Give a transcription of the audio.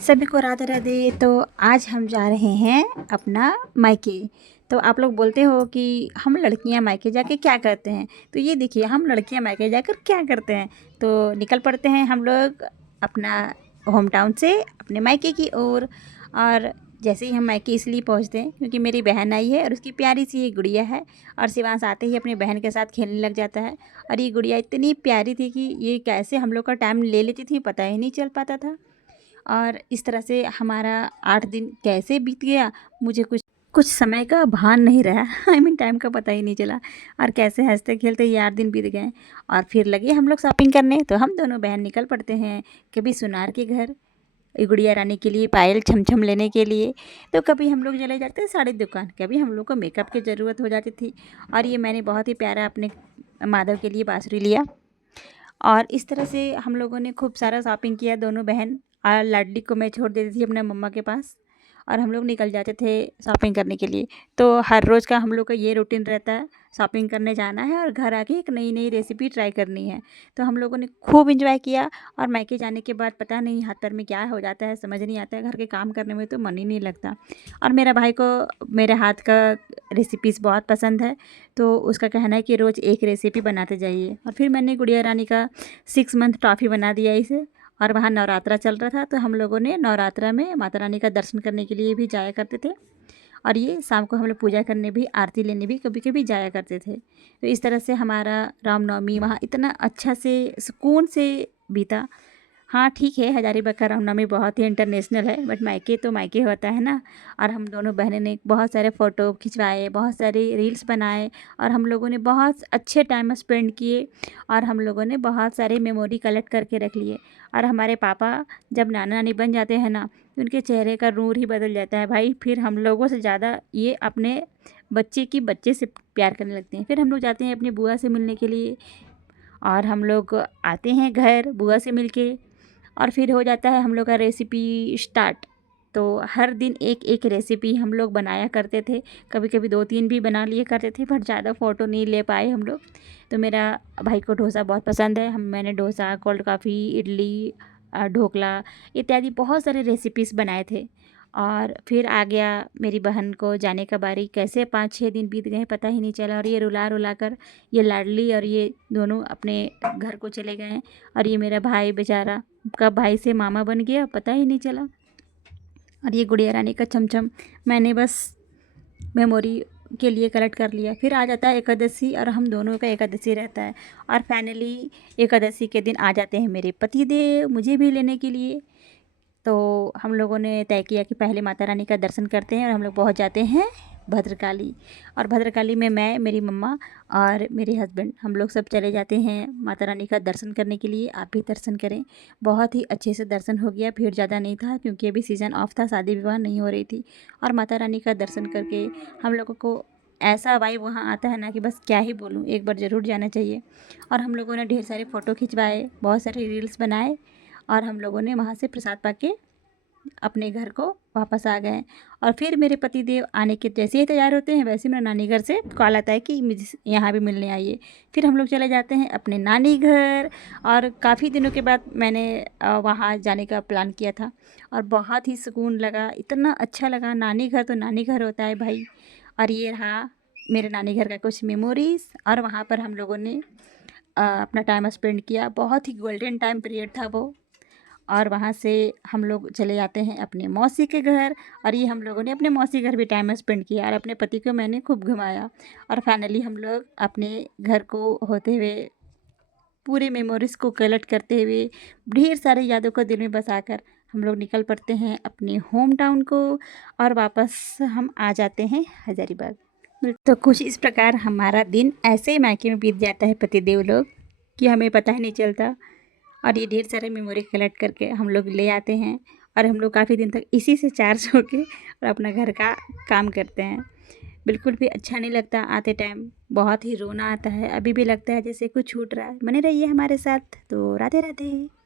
सभी को राधे राधे। तो आज हम जा रहे हैं अपना मायके। तो आप लोग बोलते हो कि हम लड़कियां मायके जाके क्या करते हैं, तो ये देखिए हम लड़कियां मायके जाकर क्या करते हैं। तो निकल पड़ते हैं हम लोग अपना होम टाउन से अपने मायके की ओर। और जैसे ही हम मायके इसलिए पहुंचते हैं क्योंकि मेरी बहन आई है और उसकी प्यारी सी एक गुड़िया है। और शिवांश आते ही अपनी बहन के साथ खेलने लग जाता है। और ये गुड़िया इतनी प्यारी थी कि ये कैसे हम लोग का टाइम ले लेती थी पता ही नहीं चल पाता था। और इस तरह से हमारा 8 दिन कैसे बीत गया, मुझे कुछ कुछ समय का भान नहीं रहा। आई मीन टाइम का पता ही नहीं चला। और कैसे हंसते खेलते ये 8 दिन बीत गए। और फिर लगे हम लोग शॉपिंग करने, तो हम दोनों बहन निकल पड़ते हैं कभी सुनार के घर ये गुड़िया रानी के लिए पायल छम छम लेने के लिए। तो कभी हम लोग चले जाते हैं साड़ी दुकान, कभी हम लोग को मेकअप की ज़रूरत हो जाती थी। और ये मैंने बहुत ही प्यारा अपने माधव के लिए बाँसुरी लिया। और इस तरह से हम लोगों ने खूब सारा शॉपिंग किया दोनों बहन। और लाडली को मैं छोड़ देती थी अपने मम्मा के पास और हम लोग निकल जाते थे शॉपिंग करने के लिए। तो हर रोज़ का हम लोग का ये रूटीन रहता है, शॉपिंग करने जाना है और घर आके एक नई नई रेसिपी ट्राई करनी है। तो हम लोगों ने खूब इंजॉय किया। और मायके जाने के बाद पता नहीं हाथ पैर में क्या हो जाता है, समझ नहीं आता है, घर के काम करने में तो मन ही नहीं लगता। और मेरा भाई को मेरे हाथ का रेसिपीज़ बहुत पसंद है। तो उसका कहना है कि रोज़ एक रेसिपी बनाते जाइए। और फिर मैंने गुड़िया रानी का 6 मंथ टॉफ़ी बना दिया इसे। और वहाँ नवरात्रा चल रहा था, तो हम लोगों ने नवरात्रा में माता रानी का दर्शन करने के लिए भी जाया करते थे। और ये शाम को हम लोग पूजा करने भी, आरती लेने भी कभी कभी जाया करते थे। तो इस तरह से हमारा रामनवमी वहाँ इतना अच्छा से सुकून से बीता। हाँ ठीक है, हजारीबाग का रामनवमी बहुत ही इंटरनेशनल है, बट मायके तो मायके होता है ना। और हम दोनों बहनें ने बहुत सारे फ़ोटो खिंचवाए, बहुत सारे रील्स बनाए। और हम लोगों ने बहुत अच्छे टाइम स्पेंड किए। और हम लोगों ने बहुत सारे मेमोरी कलेक्ट करके रख लिए। और हमारे पापा जब नाना नानी बन जाते हैं ना, तो उनके चेहरे का नूर ही बदल जाता है भाई। फिर हम लोगों से ज़्यादा ये अपने बच्चे से प्यार करने लगते हैं। फिर हम लोग जाते हैं अपनी बुआ से मिलने के लिए। और हम लोग आते हैं घर बुआ से मिलके। और फिर हो जाता है हम लोग का रेसिपी स्टार्ट। तो हर दिन एक एक रेसिपी हम लोग बनाया करते थे। कभी कभी 2-3 भी बना लिए करते थे, बट ज़्यादा फ़ोटो नहीं ले पाए हम लोग। तो मेरा भाई को डोसा बहुत पसंद है। मैंने डोसा, कोल्ड कॉफ़ी, इडली, ढोकला इत्यादि बहुत सारे रेसिपीज़ बनाए थे। और फिर आ गया मेरी बहन को जाने का बारी। कैसे 5-6 दिन बीत गए पता ही नहीं चला। और ये रुला रुला कर ये लाडली और ये दोनों अपने घर को चले गए। और ये मेरा भाई बेचारा कब भाई से मामा बन गया पता ही नहीं चला। और ये गुड़िया रानी का चमचम मैंने बस मेमोरी के लिए कलेक्ट कर लिया। फिर आ जाता है एकादशी और हम दोनों का एकादशी रहता है। और फाइनली एकादशी के दिन आ जाते हैं मेरे पति देव मुझे भी लेने के लिए। तो हम लोगों ने तय किया कि पहले माता रानी का दर्शन करते हैं और हम लोग पहुंच जाते हैं भद्रकाली। और भद्रकाली में मैं, मेरी मम्मा और मेरे हस्बैंड हम लोग सब चले जाते हैं माता रानी का दर्शन करने के लिए। आप भी दर्शन करें, बहुत ही अच्छे से दर्शन हो गया। भीड़ ज़्यादा नहीं था क्योंकि अभी सीज़न ऑफ था, शादी विवाह नहीं हो रही थी। और माता रानी का दर्शन करके हम लोगों को ऐसा वाइब वहाँ आता है ना कि बस क्या ही बोलूँ, एक बार ज़रूर जाना चाहिए। और हम लोगों ने ढेर सारे फ़ोटो खिंचवाए, बहुत सारे रील्स बनाए। और हम लोगों ने वहाँ से प्रसाद पाके अपने घर को वापस आ गए। और फिर मेरे पति देव आने के जैसे ही तैयार होते हैं वैसे मेरा नानी घर से कॉल आता है कि मुझे यहाँ भी मिलने आइए। फिर हम लोग चले जाते हैं अपने नानी घर। और काफ़ी दिनों के बाद मैंने वहाँ जाने का प्लान किया था और बहुत ही सुकून लगा, इतना अच्छा लगा। नानी घर तो नानी घर होता है भाई। और ये रहा मेरे नानी घर का कुछ मेमोरीज़। और वहाँ पर हम लोगों ने अपना टाइम स्पेंड किया, बहुत ही गोल्डन टाइम पीरियड था वो। और वहाँ से हम लोग चले जाते हैं अपने मौसी के घर। और ये हम लोगों ने अपने मौसी घर भी टाइम स्पेंड किया और अपने पति को मैंने खूब घुमाया। और फाइनली हम लोग अपने घर को होते हुए पूरे मेमोरीज़ को कलेक्ट करते हुए ढेर सारी यादों को दिल में बसाकर हम लोग निकल पड़ते हैं अपने होम टाउन को। और वापस हम आ जाते हैं हजारीबाग। तो कुछ इस प्रकार हमारा दिन ऐसे ही मायके में बीत जाता है पतिदेव लोग कि हमें पता ही नहीं चलता। और ये ढेर सारे मेमोरी कलेक्ट करके हम लोग ले आते हैं। और हम लोग काफ़ी दिन तक इसी से चार्ज होके और अपना घर का काम करते हैं। बिल्कुल भी अच्छा नहीं लगता आते टाइम, बहुत ही रोना आता है। अभी भी लगता है जैसे कुछ छूट रहा है। बने रहिए हमारे साथ। तो राधे राधे।